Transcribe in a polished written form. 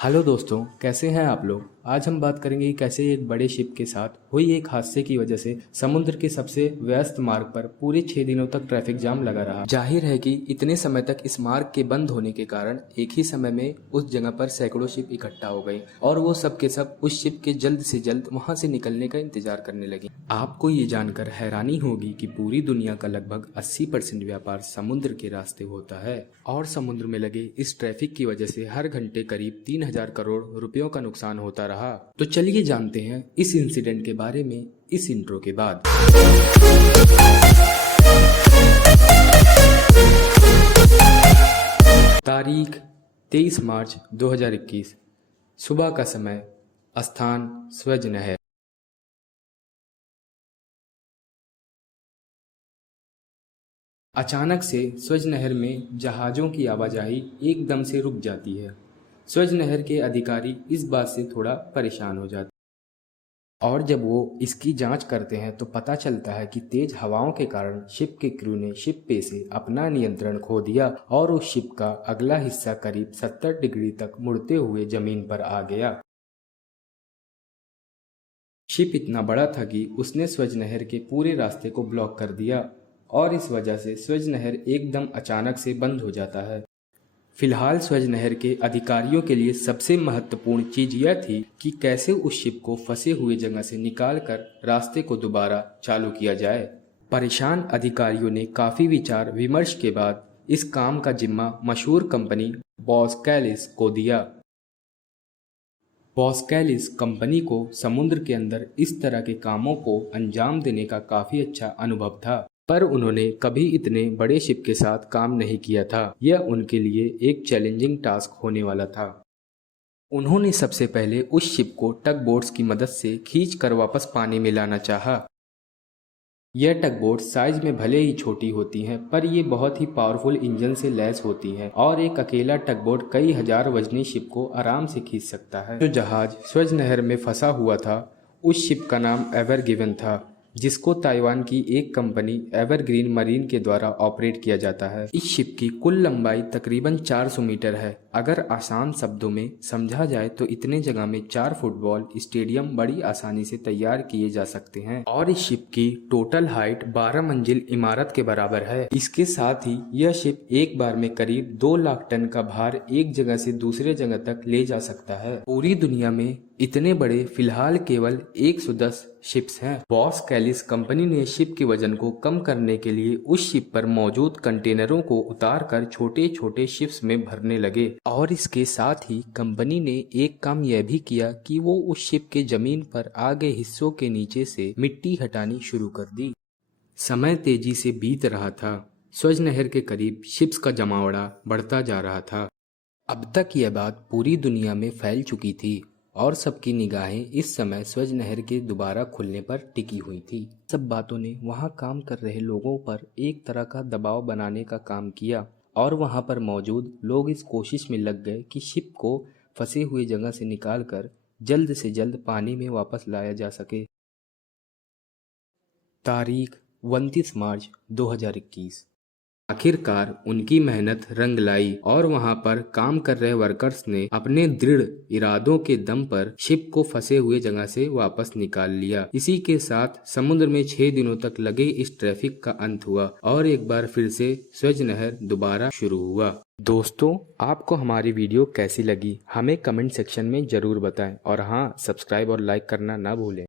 Hello दोस्तों, कैसे हैं आप लोग। आज हम बात करेंगे कि कैसे एक बड़े शिप के साथ हुई एक हादसे की वजह से समुद्र के सबसे व्यस्त मार्ग पर पूरे 6 दिनों तक ट्रैफिक जाम लगा रहा। जाहिर है कि इतने समय तक इस मार्ग के बंद होने के कारण एक ही समय में उस जगह पर सैकड़ों शिप इकट्ठा हो गई और वो सब के सब उस शिप के जल्द से जल्द वहां से निकलने का इंतजार करने लगी। आपको ये जानकर हैरानी होगी कि पूरी दुनिया का लगभग 80% व्यापार समुद्र के रास्ते होता है और समुद्र में लगे इस ट्रैफिक की वजह से हर घंटे करीब 3000 करोड़ रुपयों का नुकसान होता रहा। तो चलिए जानते हैं इस इंसिडेंट के बारे में इस इंट्रो के बाद। तारीख 23 मार्च 2021, सुबह का समय, स्थान स्वेज नहर। अचानक से स्वेज नहर में जहाज़ों की आवाजाही एकदम से रुक जाती है। स्वेज नहर के अधिकारी इस बात से थोड़ा परेशान हो जाते हैं और जब वो इसकी जांच करते हैं तो पता चलता है कि तेज हवाओं के कारण शिप के क्रू ने शिप पे से अपना नियंत्रण खो दिया और उस शिप का अगला हिस्सा करीब 70 डिग्री तक मुड़ते हुए जमीन पर आ गया। शिप इतना बड़ा था कि उसने स्वेज नहर के पूरे रास्ते को ब्लॉक कर दिया और इस वजह से स्वेज नहर एकदम अचानक से बंद हो जाता है। फिलहाल स्वेज नहर के अधिकारियों के लिए सबसे महत्वपूर्ण चीज यह थी कि कैसे उस शिप को फंसे हुए जगह से निकालकर रास्ते को दोबारा चालू किया जाए। परेशान अधिकारियों ने काफी विचार विमर्श के बाद इस काम का जिम्मा मशहूर कंपनी बॉस्कैलिस को दिया। बॉस्कैलिस कंपनी को समुद्र के अंदर इस तरह के कामों को अंजाम देने का काफी अच्छा अनुभव था, पर उन्होंने कभी इतने बड़े शिप के साथ काम नहीं किया था। यह उनके लिए एक चैलेंजिंग टास्क होने वाला था। उन्होंने सबसे पहले उस शिप को टग बोट्स की मदद से खींचकर वापस पानी में लाना चाहा। यह टग बोट साइज में भले ही छोटी होती हैं, पर ये बहुत ही पावरफुल इंजन से लैस होती हैं और एक अकेला टग बोट कई हजार वजनी शिप को आराम से खींच सकता है। जो जहाज स्वेज नहर में फंसा हुआ था उस शिप का नाम एवर गिवन था, जिसको ताइवान की एक कंपनी एवरग्रीन मरीन के द्वारा ऑपरेट किया जाता है। इस शिप की कुल लंबाई तकरीबन 400 मीटर है। अगर आसान शब्दों में समझा जाए तो इतने जगह में 4 फुटबॉल स्टेडियम बड़ी आसानी से तैयार किए जा सकते हैं और इस शिप की टोटल हाइट 12 मंजिल इमारत के बराबर है। इसके साथ ही यह शिप एक बार में करीब 2 लाख टन का भार एक जगह से दूसरे जगह तक ले जा सकता है। पूरी दुनिया में इतने बड़े फिलहाल केवल 110 शिप्स हैं। बॉस्कैलिस कंपनी ने शिप के वजन को कम करने के लिए उस शिप पर मौजूद कंटेनरों को उतारकर छोटे छोटे शिप्स में भरने लगे और इसके साथ ही कंपनी ने एक काम यह भी किया कि वो उस शिप के जमीन पर आगे हिस्सों के नीचे से मिट्टी हटानी शुरू कर दी। समय तेजी से बीत रहा था। स्वेज नहर के करीब शिप्स का जमावड़ा बढ़ता जा रहा था। अब तक यह बात पूरी दुनिया में फैल चुकी थी और सबकी निगाहें इस समय स्वेज नहर के दोबारा खुलने पर टिकी हुई थी। सब बातों ने वहां काम कर रहे लोगों पर एक तरह का दबाव बनाने का काम किया और वहां पर मौजूद लोग इस कोशिश में लग गए कि शिप को फंसे हुए जगह से निकालकर जल्द से जल्द पानी में वापस लाया जा सके। तारीख 29 मार्च 2021। आखिरकार उनकी मेहनत रंग लाई और वहां पर काम कर रहे वर्कर्स ने अपने दृढ़ इरादों के दम पर शिप को फंसे हुए जगह से वापस निकाल लिया। इसी के साथ समुद्र में 6 दिनों तक लगे इस ट्रैफिक का अंत हुआ और एक बार फिर से स्वेज नहर दोबारा शुरू हुआ। दोस्तों, आपको हमारी वीडियो कैसी लगी हमें कमेंट सेक्शन में जरूर बताएं और हाँ, सब्सक्राइब और लाइक करना ना भूलें।